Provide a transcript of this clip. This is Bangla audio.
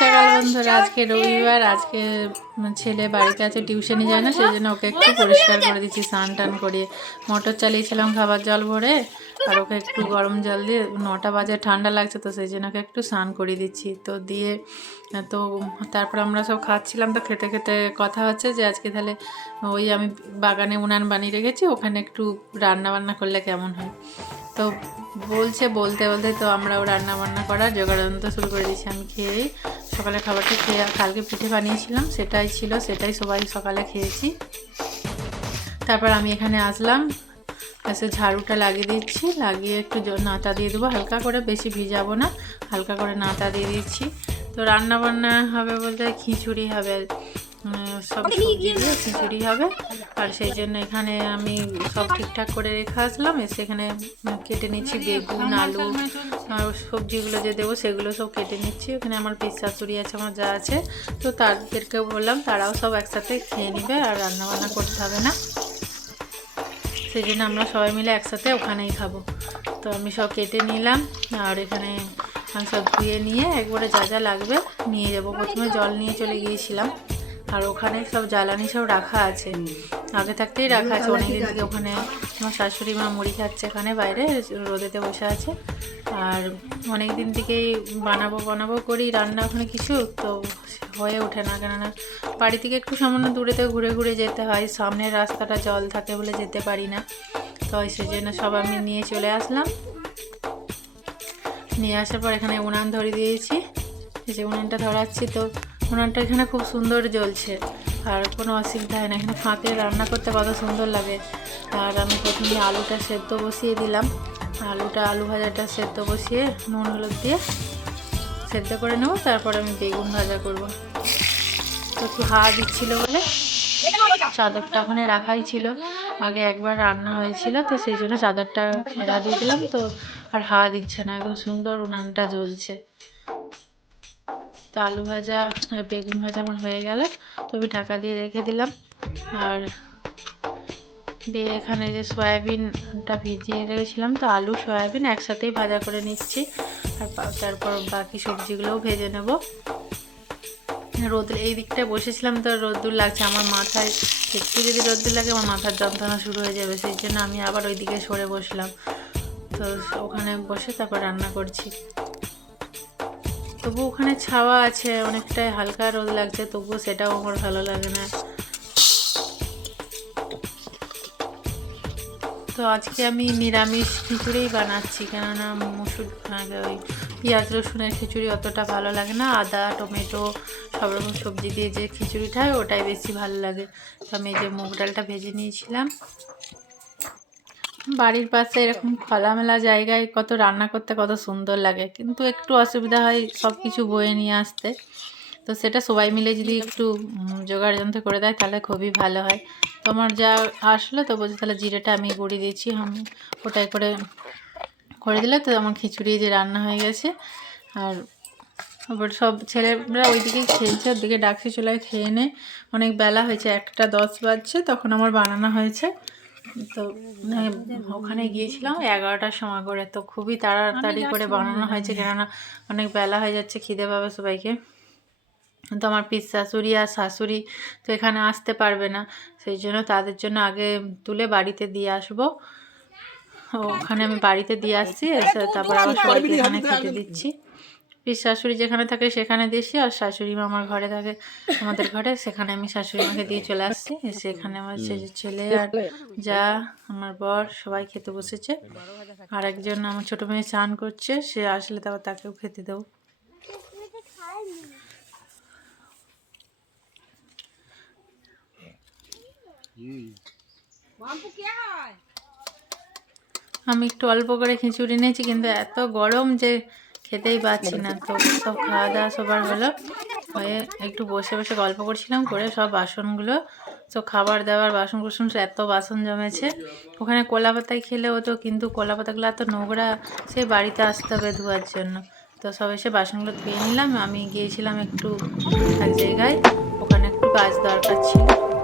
সকাল বন্ধুরা, আজকে রবিবার। আজকে ছেলে বাড়িতে আছে, টিউশনে যায় না, সেই জন্য ওকে একটু পরিষ্কার করে দিচ্ছি স্নান টান করিয়ে। মোটর চালিয়েছিলাম খাবার জল ভরে, আর ওকে একটু গরম জল দিয়ে 9টা বাজে, ঠান্ডা লাগছে তো সেই জন্য ওকে একটু স্নান করিয়ে দিচ্ছি। তো দিয়ে তো তারপর আমরা সব খাচ্ছিলাম, তো খেতে খেতে কথা হচ্ছে যে আজকে তাহলে ওই আমি বাগানে উনান বানিয়ে রেখেছি, ওখানে একটু রান্না বান্না করলে কেমন হয়। তো বলতে বলতে তো আমরাও রান্না বান্না করার জোগাড়যন্ত্র শুরু করে দিয়েছি। আমি খেয়ে সকালে খাবারটা খেয়ে, কালকে পিঠে বানিয়েছিলাম সেটাই ছিল, সেটাই সবাই সকালে খেয়েছি। তারপর আমি এখানে আসলাম, এসে ঝাড়ুটা লাগিয়ে দিচ্ছি, লাগিয়ে একটু নাতা দিয়ে দেবো হালকা করে, বেশি ভিজাবো না, হালকা করে নাতা দিয়ে দিচ্ছি। তো রান্না বান্না হবে বলতে খিচুড়ি হবে, সব সবজি দিয়ে খিচুড়ি হবে। আর সেই জন্য এখানে আমি সব ঠিকঠাক করে রেখে আসলাম, এসে এখানে কেটে নিচ্ছি বেগুন, আলু, আর সবজিগুলো যে দেবো সেগুলো সব কেটে নিচ্ছি। এখানে আমার পিস শাশুড়ি আছে, আমার যা আছে, তো তাদেরকেও বললাম, তারাও সব একসাথে খেয়ে নেবে আর রান্না বান্না করতে হবে না, সেই জন্য আমরা সবাই মিলে একসাথে ওখানেই খাবো। তো আমি সব কেটে নিলাম, আর এখানে আমি সব ধুয়ে নিয়ে একবারে যা যা লাগবে নিয়ে যাবো। প্রথমে জল নিয়ে চলে গিয়েছিলাম, আর ওখানে সব জ্বালানি সব রাখা আছে, আগে থাকতেই রাখা আছে অনেকদিন থেকে। ওখানে আমার শাশুড়ি মা মুড়ি খাচ্ছে, এখানে বাইরে রোদেতে বসে আছে। আর অনেক দিন থেকেই বানাবো করি রান্না, ওখানে কিছু তো হয়ে ওঠে না, কেননা বাড়ি থেকে একটু সামান্য দূরেতে ঘুরে ঘুরে যেতে হয়, সামনের রাস্তাটা জল থাকে বলে যেতে পারি না। তো সেই জন্য সব আমি নিয়ে চলে আসলাম। নিয়ে আসার পর এখানে উনান ধরে দিয়েছি, যে উনানটা ধরাচ্ছি, তো উনানটা এখানে খুব সুন্দর জ্বলছে আর কোনো অসুবিধা হয় না। এখানে ফাঁকে রান্না করতে কত সুন্দর লাগে। আর আমি প্রথমে আলুটা সেদ্ধ বসিয়ে দিলাম, আলু ভাজাটা সেদ্ধ বসিয়ে নুন হলুদ দিয়ে সেদ্ধ করে নেবো। তারপর আমি বেগুন ভাজা করব। তো একটু হাওয়া দিচ্ছিল বলে চাদরটা ওখানে রাখাই ছিল, আগে একবার রান্না হয়েছিল, তো সেই জন্য চাদরটা ফেরা দিয়ে দিলাম। তো আর হাওয়া দিচ্ছে না, একদম সুন্দর উনানটা জ্বলছে। তো আলু ভাজা আর বেগুন ভাজা আমার হয়ে গেল, তো আমি ঢাকা দিয়ে রেখে দিলাম। আর দিয়ে এখানে যে সয়াবিনটা ভিজিয়ে রেখেছিলাম, তো আলু সয়াবিন একসাথেই ভাজা করে নিচ্ছি। আর তারপর বাকি সবজিগুলোও ভেজে নেব। রোদ এই দিকটায় বসেছিলাম, তো রোদ্দুর লাগছে আমার মাথায়, একটু যদি রোদ্দুর লাগে আমার মাথার যন্ত্রণা শুরু হয়ে যাবে, সেই জন্য আমি আবার ওই দিকে সরে বসলাম। তো ওখানে বসে তারপর রান্না করছি। তবু ওখানে ছাওয়া আছে, অনেকটাই হালকা রোদ লাগছে, তবুও সেটাও আমার ভালো লাগে না। তো আজকে আমি নিরামিষ খিচুড়িই বানাচ্ছি, কেননা মসুর ওই পেঁয়াজ রসুনের খিচুড়ি অতটা ভালো লাগে না, আদা টমেটো সব রকম সবজি দিয়ে যে খিচুড়িটা হয় ওটাই বেশি ভালো লাগে। তো আমি এই যে মুগ ডালটা ভেজে নিয়েছিলাম। বাড়ির পাশে এরকম খোলামেলা জায়গায় কত রান্না করতে কত সুন্দর লাগে, কিন্তু একটু অসুবিধা হয় সব কিছু বয়ে নিয়ে আসতে। তো সেটা সবাই মিলে যদি একটু জোগাড় যন্ত্র করে দেয় তাহলে খুবই ভালো হয়। তো আমার যা আসলো, তো বলছি তাহলে জিরেটা আমি গুঁড়ি দিয়েছি, আমি ওটাই করে দিলে তো আমার খিচুড়ি যে রান্না হয়ে গেছে। আর আবার সব ছেলেরা ওইদিকেই খেলছে, ওদিকে ডাকছে চলে খেয়ে নে, অনেক বেলা হয়েছে, 1টা 10 বাজছে, তখন আমার বানানো হয়েছে। তো ওখানে গিয়েছিলাম 11টার সময় করে, তো খুবই তাড়াতাড়ি করে বানানো হয়েছে, কেননা অনেক বেলা হয়ে যাচ্ছে, খিদে পাবে সবাইকে। তো আমার পিস শাশুড়ি আর শাশুড়ি তো এখানে আসতে পারবে না, সেই জন্য তাদের জন্য আগে তুলে বাড়িতে দিয়ে আসবো। ওখানে আমি বাড়িতে দিয়ে আসছি, এসে তারপর আবার সবাইকে এখানে খেতে দিচ্ছি। পিস শাশুড়ি যেখানে থাকে সেখানে দিয়েছি, আর শাশুড়ি মা আমার ঘরে থাকে, আমাদের ঘরে, সেখানে আমি শাশুড়ি মাকে দিয়ে চলে আসছি। এসে এখানে আমার ছেলে আর যা আমার বর সবাই খেতে বসেছে। আর একজন আমার ছোটো মেয়ে স্নান করছে, সে আসলে তারপর তাকেও খেতে দেবো। আমি একটু অল্প করে খিচুড়ি নিয়েছি, কিন্তু এত গরম যে খেতেই পাচ্ছি না। তো সব খাওয়া দাওয়া সবার হলো, হয়ে একটু বসে বসে গল্প করছিলাম, করে সব বাসনগুলো সব খাবার দাবার বাসন কুসন এত বাসন জমেছে। ওখানে কলা পাতায় খেলে হতো, কিন্তু কলা পাতাগুলো এত নোংরা, সে বাড়িতে আসতে হবে ধোয়ার জন্য। তো সব এসে বাসনগুলো ধুয়ে নিলাম। আমি গিয়েছিলাম একটু এক জায়গায়, ওখানে একটু কাজ দরকার ছিল,